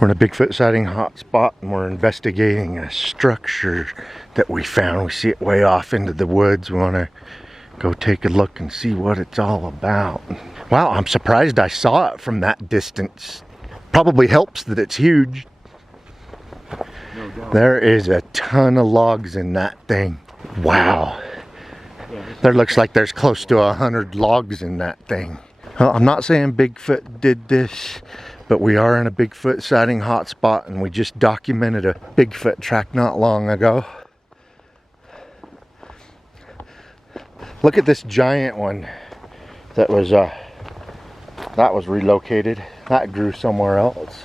We're in a Bigfoot sighting hotspot and we're investigating a structure that we found. We see it way off into the woods. We want to go take a look and see what it's all about. Wow, I'm surprised I saw it from that distance. Probably helps that it's huge. No doubt. There is a ton of logs in that thing. Wow. There looks like there's close to 100 logs in that thing. Well, I'm not saying Bigfoot did this, but we are in a Bigfoot sighting hotspot and we just documented a Bigfoot track not long ago. Look at this giant one that was relocated. That grew somewhere else.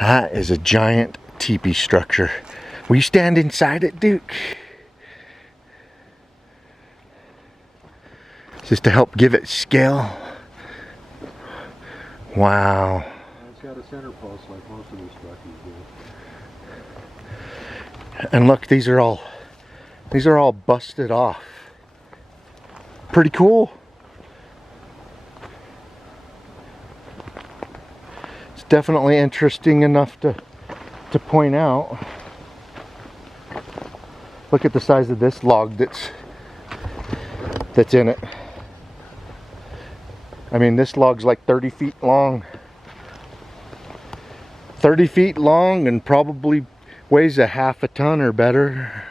That is a giant teepee structure. Will you stand inside it, Duke? Just to help give it scale. Wow. It's got a center post like most of these structures do. And look, these are all busted off. Pretty cool. It's definitely interesting enough to point out. Look at the size of this log that's in it. I mean, this log's like 30 feet long. 30 feet long and probably weighs a half a ton or better.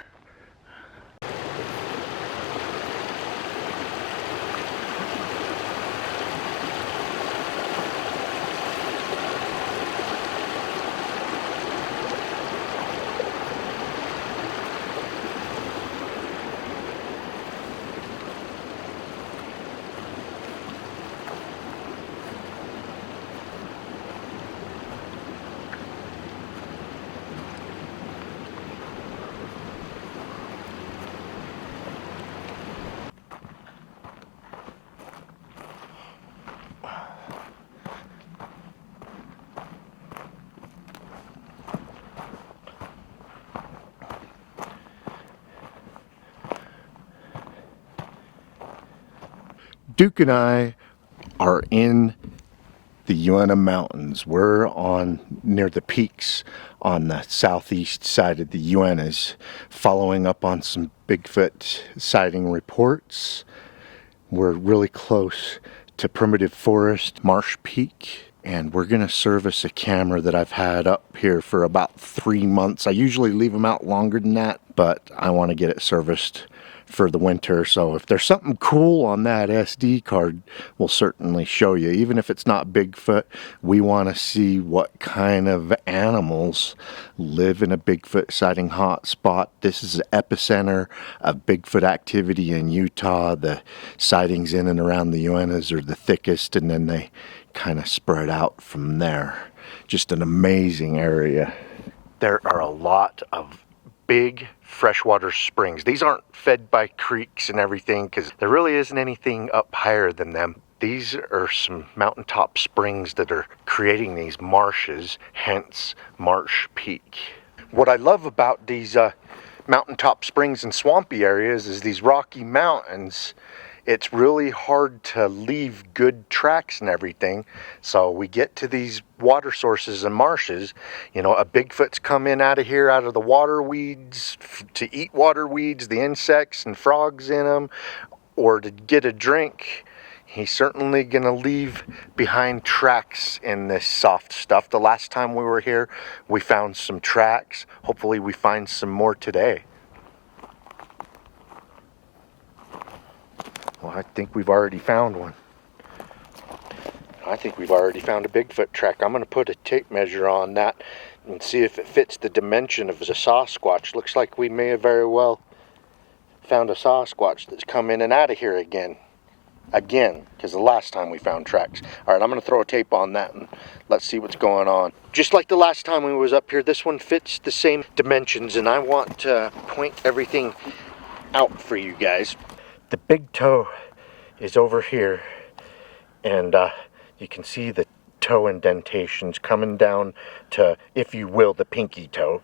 Duke and I are in the Uinta Mountains. We're near the peaks on the southeast side of the Uintas, following up on some Bigfoot sighting reports. We're really close to Primitive Forest Marsh Peak, and we're gonna service a camera that I've had up here for about 3 months. I usually leave them out longer than that, but I want to get it serviced for the winter. So if there's something cool on that SD card, we'll certainly show you. Even if it's not Bigfoot, we want to see what kind of animals live in a Bigfoot sighting hotspot. This is the epicenter of Bigfoot activity in Utah. The sightings in and around the Uintas are the thickest, and then they kind of spread out from there. Just an amazing area. There are a lot of big freshwater springs. These aren't fed by creeks and everything because there really isn't anything up higher than them. These are some mountaintop springs that are creating these marshes, hence Marsh Peak. What I love about these mountaintop springs and swampy areas is these rocky mountains. It's really hard to leave good tracks and everything. So we get to these water sources and marshes. You know, a Bigfoot's come in out of here, out of the water weeds, to eat water weeds, the insects and frogs in them, or to get a drink. He's certainly gonna leave behind tracks in this soft stuff. The last time we were here, we found some tracks. Hopefully we find some more today. Well, I think we've already found one. I think we've already found a Bigfoot track. I'm going to put a tape measure on that and see if it fits the dimension of a Sasquatch. Looks like we may have very well found a Sasquatch that's come in and out of here again, because the last time we found tracks. All right, I'm going to throw a tape on that and let's see what's going on. Just like the last time we was up here, this one fits the same dimensions, and I want to point everything out for you guys. The big toe is over here, and you can see the toe indentations coming down to, if you will, the pinky toe.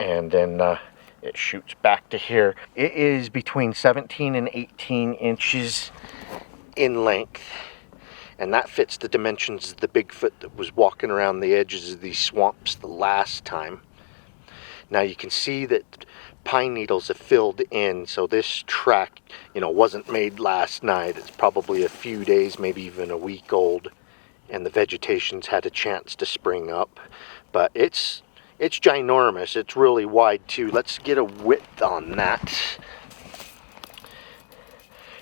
And then it shoots back to here. It is between 17 and 18 inches in length, and that fits the dimensions of the Bigfoot that was walking around the edges of these swamps the last time. Now you can see that pine needles have filled in, so this track, wasn't made last night. It's probably a few days, maybe even a week old, and the vegetation's had a chance to spring up. But it's ginormous. It's really wide too. Let's get a width on that.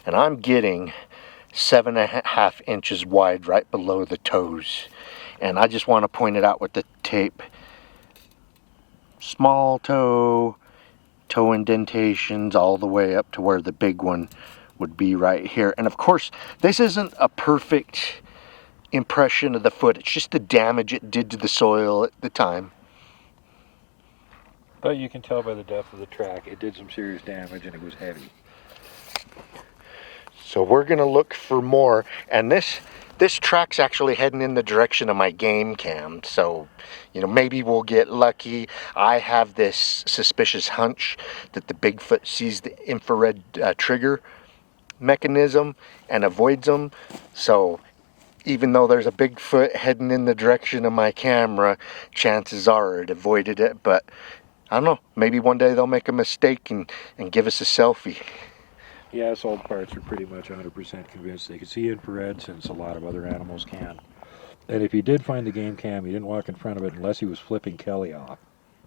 And I'm getting 7.5 inches wide right below the toes. And I just want to point it out with the tape. Small toe indentations all the way up to where the big one would be right here. And of course, this isn't a perfect impression of the foot. It's just the damage it did to the soil at the time. But you can tell by the depth of the track, it did some serious damage and it was heavy. So we're gonna look for more, and this track's actually heading in the direction of my game cam, so maybe we'll get lucky. I have this suspicious hunch that the Bigfoot sees the infrared trigger mechanism and avoids them. So even though there's a Bigfoot heading in the direction of my camera, chances are it avoided it. But I don't know, maybe one day they'll make a mistake and give us a selfie. Yeah, old parts are pretty much 100% convinced they can see infrared, since a lot of other animals can. And if he did find the game cam, he didn't walk in front of it unless he was flipping Kelly off.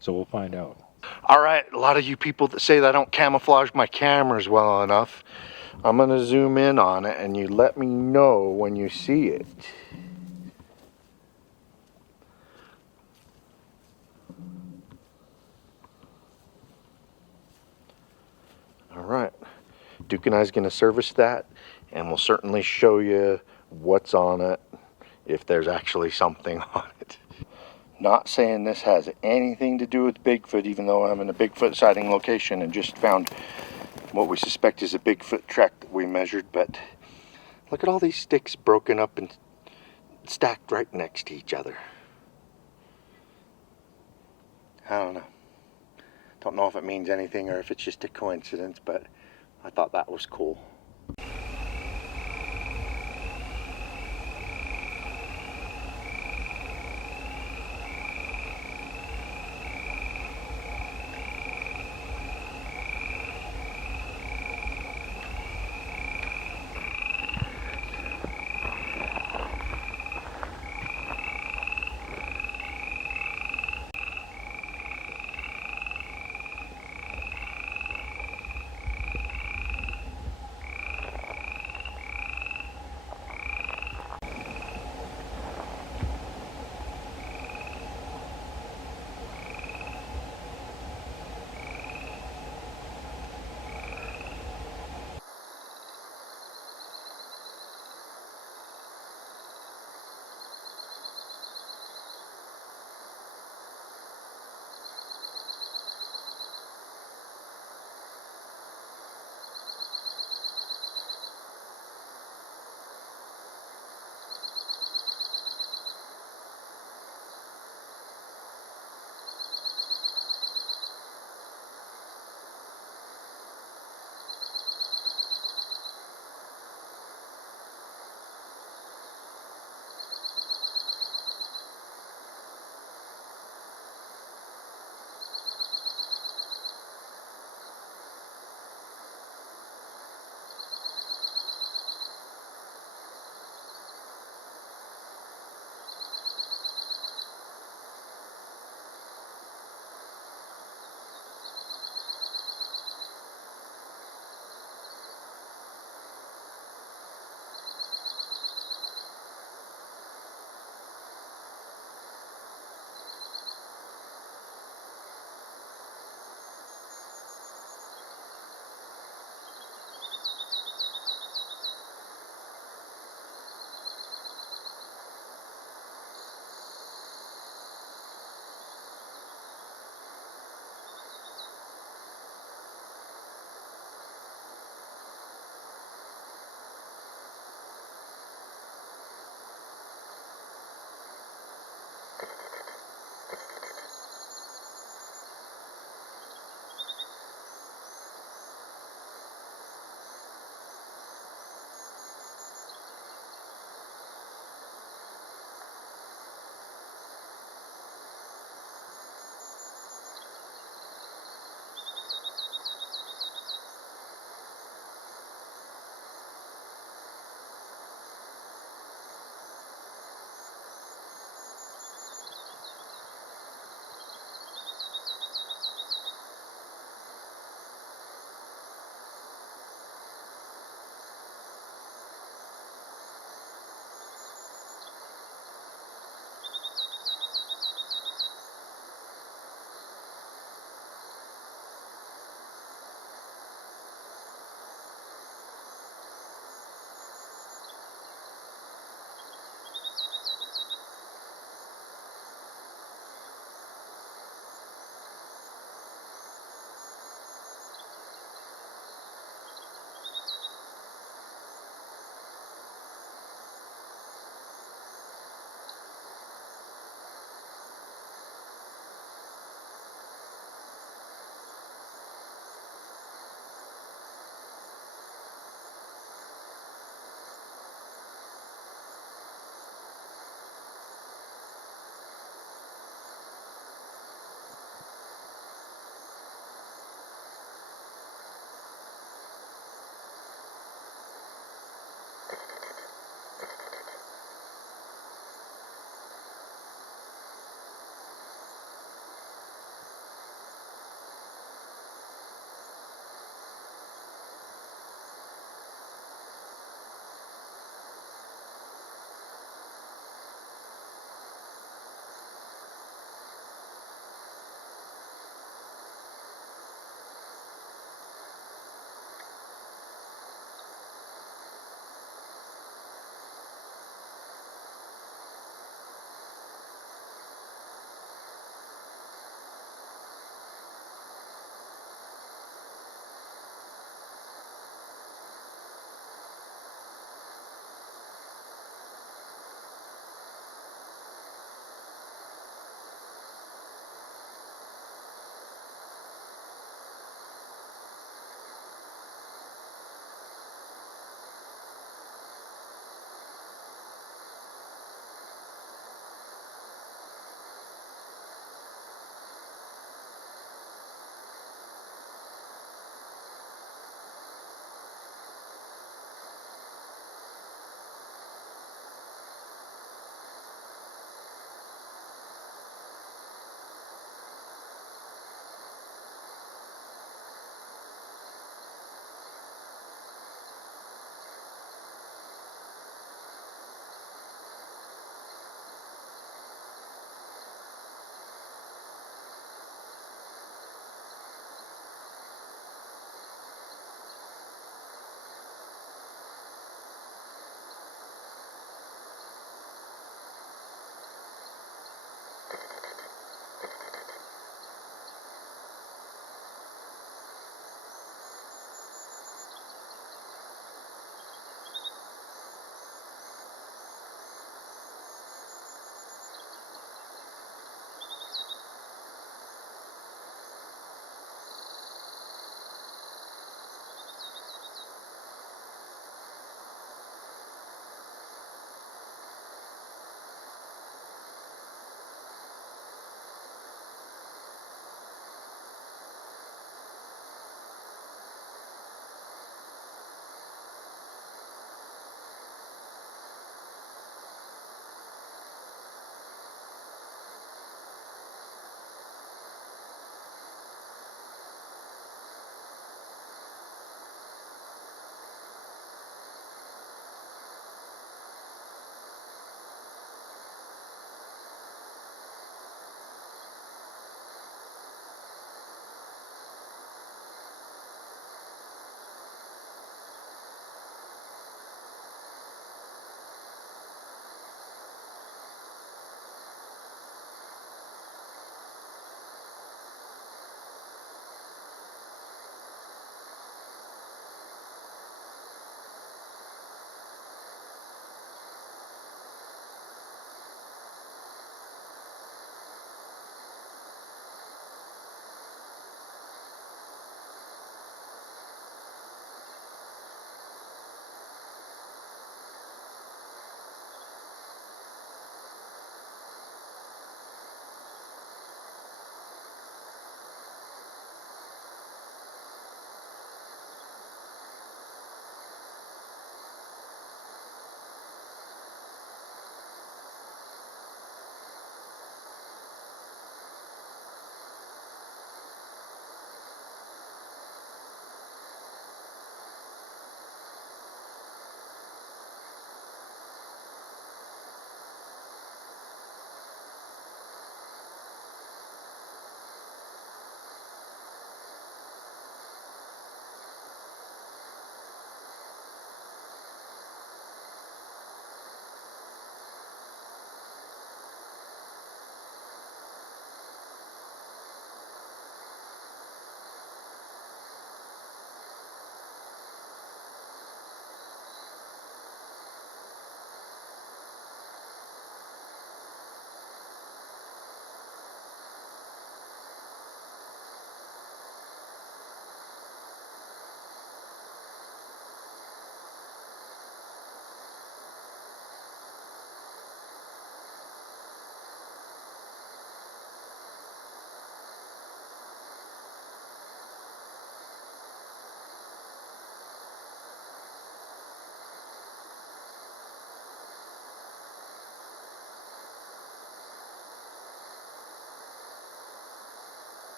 So we'll find out. All right, a lot of you people that say that I don't camouflage my cameras well enough, I'm going to zoom in on it and you let me know when you see it. All right. Duke and I is going to service that, and we'll certainly show you what's on it, if there's actually something on it. Not saying this has anything to do with Bigfoot, even though I'm in a Bigfoot sighting location and just found what we suspect is a Bigfoot track that we measured, but look at all these sticks broken up and stacked right next to each other. I don't know. Don't know if it means anything or if it's just a coincidence, but I thought that was cool.